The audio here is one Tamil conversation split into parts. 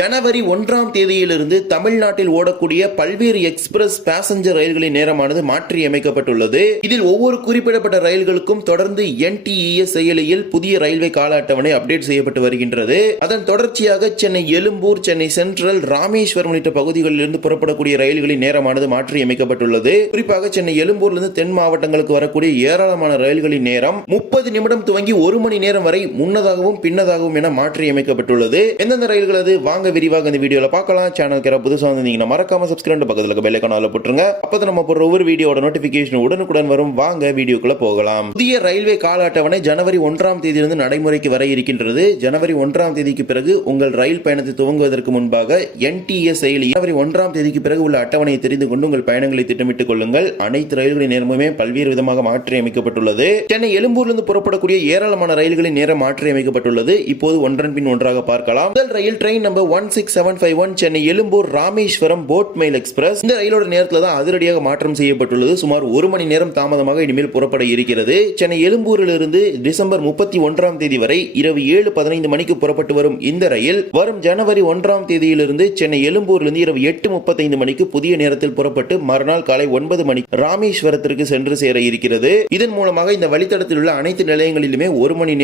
ஜனவரி 1ஆம் தேதியிலிருந்து தமிழ்நாட்டில் ஓடக்கூடிய பல்வேறு எக்ஸ்பிரஸ் பேசஞ்சர் ரயில்களின் நேரமானது மாற்றியமைக்கப்பட்டுள்ளது. இதில் ஒவ்வொரு குறிப்பிடப்பட்ட ரயில்களுக்கும் தொடர்ந்து NTES செயலியில் புதிய ரயில்வே கால அட்டவணை அப்டேட் செய்யப்பட்டு வருகின்றது. அதன் தொடர்ச்சியாக சென்னை எழும்பூர், சென்னை சென்ட்ரல், ராமேஸ்வரம் உள்ளிட்ட பகுதிகளிலிருந்து புறப்படக்கூடிய ரயில்களின் நேரமானது மாற்றியமைக்கப்பட்டுள்ளது. குறிப்பாக சென்னை எழும்பூரிலிருந்து தென் மாவட்டங்களுக்கு வரக்கூடிய ஏராளமான ரயில்களின் நேரம் 30 நிமிடம் துவங்கி 1 மணி நேரம் வரை முன்னதாகவும் பின்னதாகவும் என மாற்றியமைக்கப்பட்டுள்ளது. எந்தெந்த ரயில்கள் அது விரிவாக இந்த வீடியோல பார்க்கலாம். சேனலுக்கு யாராவது புதுசா வந்தீங்கன்னா மறக்காம சப்ஸ்கிரைப் பக்கத்துல இருக்க பெல் ஐகானை போட்டுருங்க. அப்பதான் நம்ம போடுற ஒவ்வொரு வீடியோட நோட்டிபிகேஷன் உடனுக்குடன் வரும். வாங்க வீடியோக்குள்ள போகலாம். புதிய ரயில்வே கால அட்டவணை ஜனவரி 1ஆம் தேதியிலிருந்து நடைமுறைக்கு வர இருக்கின்றது. ஜனவரி 1ஆம் தேதிக்கு பிறகு உங்கள் ரயில் பயணத்தை துவங்குவதற்கு முன்பாக NTES செயலி ஜனவரி 1ஆம் தேதிக்கு பிறகு உள்ள அட்டவணையை தெரிந்து கொண்டு உங்கள் பயணங்களை திட்டமிட்டுக் கொள்ளுங்கள். அனைத்து ரயில்களின் நேரமுமே பல்வேறு விதமாக மாற்றியமைக்கப்பட்டுள்ளது. சென்னை எழும்பூரிலிருந்து புறப்படக்கூடிய ஏராளமான ரயில்களின் நேரம் மாற்றியமைக்கப்பட்டுள்ளது. இப்போது ஒன்றன் பின் ஒன்றாக பார்க்கலாம். முதல் ரயில் train number 16751 Chennai Egmore Rameswaram boat mail express. இந்த ரயிலோட நேரத்தில் தான் அதிரடியாக மாற்றம் செய்யப்பட்டுள்ளது. சுமார் 1 மணி நேரம் தாமதமாக இனிமேல் புறப்பட இருக்கிறது. சென்னை எழும்பூரிலிருந்து டிசம்பர் 31ஆம் தேதி வரை இரவு 7:15 மணிக்கு புறப்பட்டு வரும் இந்த ரயில் வரும் ஜனவரி 1ஆம் தேதியிலிருந்து சென்னை எழும்பூரிலிருந்து இரவு 8:35 மணிக்கு புதிய நேரத்தில் புறப்பட்டு மறுநாள் காலை 9 மணிக்கு ராமேஸ்வரத்திற்கு சென்று சேர இருக்கிறது. இதன் மூலமாக இந்த வழித்தடத்தில் உள்ள அனைத்து நிலையங்களிலுமே 1 மணி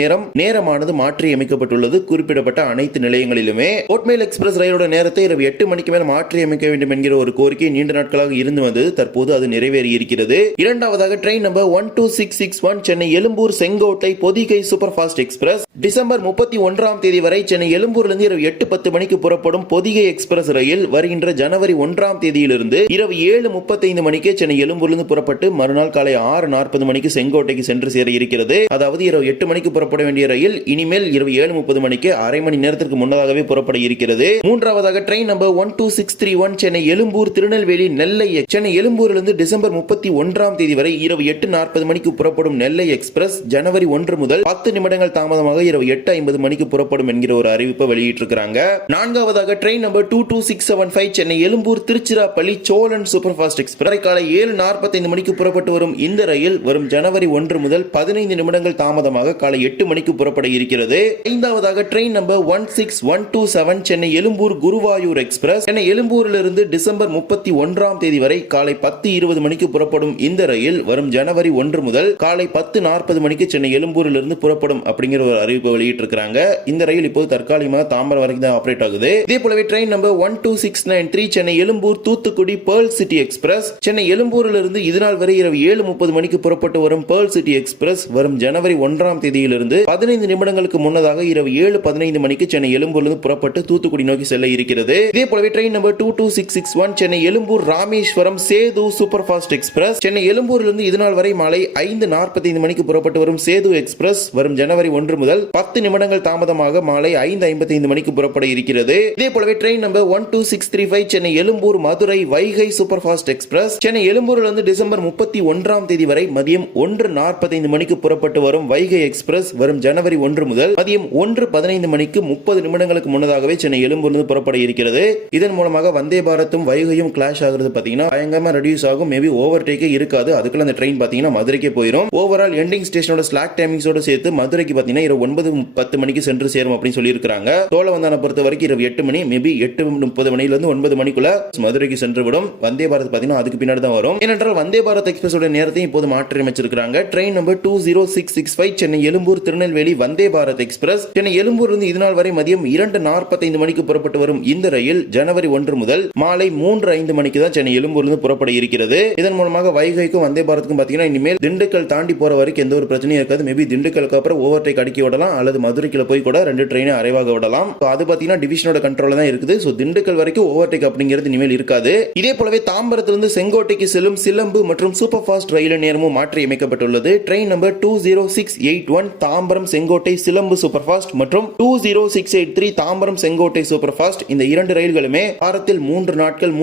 நேரமானது மாற்றி அமைக்கப்பட்டுள்ளது. குறிப்பிடப்பட்ட அனைத்து நிலையங்களிலுமே போட் மெயில் எக்ஸ்பிரஸ் ரயிலோட நேரத்தை இரவு 8 மணிக்கு மேல் மாற்றி அமைக்க வேண்டும் என்கிற ஒரு கோரிக்கை நீண்ட நாட்களாக இருந்து வந்தது. தற்போது அது நிறைவேறி இருக்கிறது. இரண்டாவதாக train number 12661 Chennai Egmore Sengottai Pothigai super fast express. December 31ஆம் தேதி வரை சென்னை எழும்பூரிலிருந்து இரவு 8:10 மணிக்கு புறப்படும் பொதிகை எக்ஸ்பிரஸ் ரயில் வருகின்ற ஜனவரி 1ஆம் தேதியிலிருந்து இரவு 7:35 மணிக்கு சென்னை எழும்பூரிலிருந்து புறப்பட்டு மறுநாள் காலை 6:40 மணிக்கு செங்கோட்டைக்கு சென்று சேர இருக்கிறது. அதாவது இரவு 8 மணிக்கு புறப்பட வேண்டிய ரயில் இனிமேல் இரவு 7:30 மணிக்கு அரை மணி நேரத்திற்கு முன்னதாகவே புறப்பட இருக்கிறது. மூன்றாவதாக ட்ரெயின் நம்பர் 12631 சென்னை எழும்பூர் திருநெல்வேலி நெல்லை. சென்னை எழும்பூரிலிருந்து டிசம்பர் 31ஆம் தேதி வரை இரவு 8:40 மணிக்கு புறப்படும் நெல்லை எக்ஸ்பிரஸ் ஜனவரி 1 முதல் 10 நிமிடங்கள் தாமதமாக இரவு 8:50 மணிக்கு புறப்படும் என்கிற ஒரு அறிவிப்பை வெளியிட்டிருக்கிறாங்க. நான்காவதாக train number 22675 Chennai Egmore Tiruchirappalli Cholan super fast express காலை 7:45 மணிக்கு புறப்பட்டு வரும் இந்த ரயில் வரும் ஜனவரி 1 முதல் 15 நிமிடங்கள் தாமதமாக காலை 8 மணிக்கு புறப்பட இருக்கிறது. ஐந்தாவதாக train number 16127 Chennai Egmore Guruvayur express. Chennai எழும்பூரிலிருந்து டிசம்பர் 31ஆம் தேதி வரை காலை 10:20 மணிக்கு புறப்படும் இந்த ரயில் வரும் ஜனவரி 1 முதல் காலை 10:40 மணிக்கு சென்னை எழும்பூரிலிருந்து புறப்படும் அப்படிங்கிற ஒரு அறிவிப்பை வெளியிட்டிருக்கிறாங்க. இந்த ரயில் இப்போது தற்காலிகமாக தாம்பரம் வரைக்கும் தான் ஆபரேட் ஆகுது. இதே போலவே train number 12693 Chennai Egmore Thoothukudi pearl city express. Chennai எழும்பூரிலிருந்து இதுநாள் வரை இரவு 7:30 மணிக்கு புறப்பட்டு வரும் பேர்ல் சிட்டி எக்ஸ்பிரஸ் வரும் ஜனவரி 1ஆம் தேதியிலிருந்து 15 நிமிடங்களுக்கு முன்னதாக இரவு 7:15 மணிக்கு சென்னை எழும்பூரிலிருந்து புறப்பட்டு தூத்துக்குடி நோக்கி செல்ல இருக்கிறது. இதே போலவே train number 22661 Chennai Egmore Rameswaram Sethu super fast express. Chennai எழும்பூரிலிருந்து இதுநாள் வரை மாலை 5:45 மணிக்கு புறப்பட்டு வரும் சேது எக்ஸ்பிரஸ் வரும் ஜனவரி 1 முதல் 10 நிமிடங்கள் தாமதமாக மாலை 5:55 மணிக்கு புறப்பட இருக்கிறது. இதே போலவே train number 12635 Chennai Egmore Madurai Vaigai super fast express. Chennai எழும்பூரிலிருந்து டிசம்பர் 31ஆம் தேதி வரை மதியம் 1:45 மணிக்கு புறப்பட்டு வரும் வைகை எக்ஸ்பிரஸ் வரும் ஜனவரி 1 முதல் மதியம் 1:15 மணிக்கு 30 நிமிடங்களுக்கு முன்னதாகவே சென்னை எழும்பூரிலிருந்து புறப்பட இருக்கிறது. இதன் மூலமாக வந்தே பாரத்தும் வைகையும் கிளாஷ் ஆகிறது பாத்தீங்கன்னா பயங்கரமா ரெடியூஸ் ஆகும். மேபி ஓவர்டேக்கே இருக்காது. அதுக்குள்ள அந்த ட்ரெயின் பாத்தீங்கன்னா மதுரைக்கே போயிடும். ஓவரால் எண்டிங் ஸ்டேஷனோட ஸ்லாக் டைமிங்ஸோட சேர்த்து மதுரைக்கு பாத்தீங்கன்னா இரவு 9:10 மணிக்கு சென்று சேரும் அப்படின்னு சொல்லி இருக்காங்க. சோழவந்தான பொறுத்த வரைக்கும் இரவு 8 மணி, மேபி 8:30 மணிலிருந்து 9 மணிக்குள்ள மதுரைக்கு சென்று விடும். வந்தே பாரத் பாத்தீங்கன்னா அதுக்கு பின்னாடி தான் வரும். ஏனென்றால் வந்தே பாரத் எக்ஸ்பிரஸோட நேரத்தையும் இப்போது மாற்றி அமைச்சிருக்காங்க. Train number 20665 Chennai Egmore Tirunelveli Vande Bharat express. Chennai எழும்பூரிலிருந்து இதுநாள் வரை மதியம் 2:45 மணிக்கு புறப்பட்டு வரும் இந்த ரயில் ஜனவரி 1 முதல் மாலை 3:05 மணிக்கு தான் சென்னை எழும்பூரிலிருந்து புறப்பட இருக்கிறது. இதன் மூலமாக வைகைக்கும் வந்தே பாரத்துக்கும் பாத்தீங்கன்னா இனிமேல் திண்டுக்கல் தாண்டி போற வரைக்கும் எந்த ஒரு பிரச்சனையும் இருக்காது. மேபி திண்டுக்கலுக்கு அப்புறம் ஓவர்டேக் அடிக்க விடலாம், அல்லது மதுரைக்குள்ள போய் கூட 2 ட்ரெயினை அரைவாக விடலாம். அது பாத்தீங்கன்னா டிவிஷனோட கண்ட்ரோல்ல தான் இருக்குது. சோ திண்டுக்கல் வரைக்கும் ஓவர்டேக் அப்படிங்கிறது இனிமேல் இருக்காது. இதே போலவே தாம்பரத்திலிருந்து செங்கோட்டைக்கு செல்லும் சிலம்பு மற்றும் சூப்பர் ஃபாஸ்ட் ரயில் நேரமும் மாற்றி அமைக்கப்பட்டுள்ளது. ட்ரெயின் நம்பர் 20681 தாம்பரம் செங்கோட்டை சிலம்பு சூப்பர் ஃபாஸ்ட் மற்றும் 20683 தாம்பரம் செங்கோட்டை சூப்பர் ஃபாஸ்ட். இந்த 2 ரயில்களுமே வாரத்தில் 3 நாட்கள்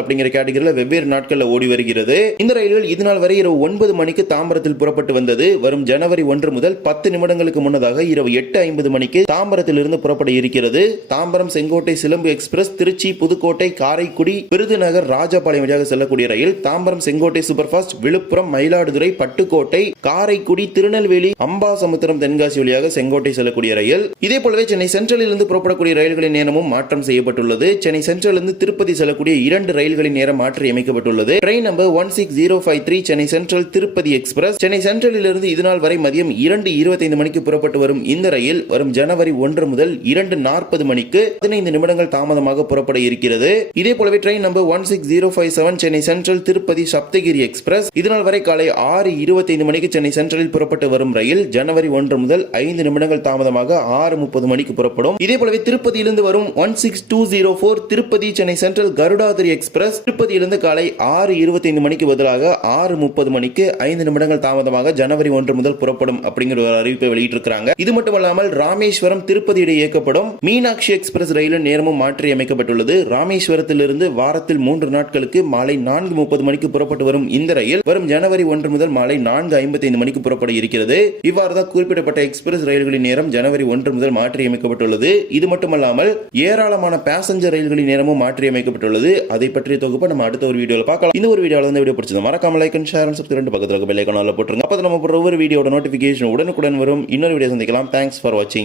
அப்படிங்கிற கேட்டகரியில வெவ்வேறு நாட்கள்ல ஓடி வருகிறது. இந்த ரயில்கள் இதுநாள் வரை இரவு 9 மணிக்கு தாம்பரத்தில் புறப்பட்டு வந்தது. வரும் ஜனவரி 1 முதல் 10 நிமிடங்களுக்கு முன்னதாக இரவு 8:50 மணிக்கு தாம்பரத்தில் இருந்து புறப்பட இருக்கிறது. தாம்பரம் செங்கோட்டை சிலம்பு எக்ஸ்பிரஸ் திருச்சி, புதுக்கோட்டை, காரைக்குடி, விருதுநகர், ராஜபாளையம் வழியாக செல்லக்கூடிய ரயில். தாம்பரம் செங்கோட்டை சூப்பர் ஃபாஸ்ட் விழுப்புரம், மயிலாடுதுறை, பட்டுக்கோட்டை, காரைக்குடி, திருநெல்வேலி, அம்பாசமுத்திரம், தென்காசி வழியாக செங்கோட்டை செல்லக்கூடிய ரயில். இதே போலவே சென்னை சென்ட்ரலில் இருந்து புறப்படக்கூடிய ரயில்களின் ரயில்களின் நேரமும் மாற்றம் செய்யப்பட்டுள்ளது. சென்னை சென்ட்ரலிருந்து திருப்பதி செல்லக்கூடிய 2 ரயில்களின் நேரம் மாற்றி அமைக்கப்பட்டுள்ளது. Train number 16053 Chennai central Tirupati express. Chennai சென்ட்ரலிலிருந்து இதுநாள் வரை மதியம் 2:25 மணிக்கு புறப்பட்டு வரும் இந்த ரயில் வரும் ஜனவரி 1 முதல் 2:40 மணிக்கு 15 நிமிடங்கள் தாமதமாக புறப்பட இருக்கிறது. இதே போலவே train number 16057 Chennai central Tirupati Saptagiri express. இதுநாள் வரை காலை 6:25 மணிக்கு சென்னை சென்ட்ரலில் புறப்பட்டு வரும் ரயில் ஜனவரி 1 முதல் 5 நிமிடங்கள் தாமதமாக 6:30 மணிக்கு புறப்படும். இதே போலவே திருப்பதியிலிருந்து வரும் 16204 திருப்பதி சென்னை சென்ட்ரல் கருடாதிரி எக்ஸ்பிரஸ். திருப்பதியிலிருந்து காலை 6:25 மணிக்கு பதிலாக 6:30 மணிக்கு 5 நிமிடங்கள் தாமதமாக ஜனவரி 1 முதல் புறப்படும் அப்படிங்கிற ஒரு அறிவிப்பை வெளியிட்டிருக்கிறாங்க. இது மட்டுமல்லாமல் ராமேஸ்வரம் திருப்பதி இடையே இயக்கப்படும் மீனாட்சி எக்ஸ்பிரஸ் ரயிலின் நேரமும் மாற்றி அமைக்கப்பட்டுள்ளது. ராமேஸ்வரத்திலிருந்து வாரத்தில் 3 நாட்களுக்கு மாலை 4:30 மணிக்கு புறப்பட்டு வரும் இந்த ரயில் வரும் ஜனவரி 1 முதல் மாலை 4:55 மணிக்கு புறப்பட இருக்கிறது. இவ்வாறுதான் குறிப்பிடப்பட்ட எக்ஸ்பிரஸ் ரயில்களின் நேரம் ஜனவரி 1 முதல் மாற்றி அமைக்கப்பட்டுள்ளது. இது மட்டுமல்லாமல் ஏராளமான பேசஞ்சர் ரயில்களின் நேரமும் மாற்றி அமைக்கப்பட்டுள்ளது. அதை பற்றிய தொகுப்பை நம்ம அடுத்த ஒரு வீடியோல பார்க்கலாம். இந்த ஒரு வீடியோல இந்த வீடியோ பிடிச்சது மறக்காம like and share and subscribe பக்கத்துல பெல் ஐகான் ஆல்ல போட்டுருங்க. அப்பதான் நம்ம போடுற ஒவ்வொரு வீடியோட நோட்டிபிகேஷன் உடனுக்குடன் வரும். இன்னொரு வீடியோ சந்திக்கலாம். தேங்க்ஸ் ஃபார் வாட்சிங்.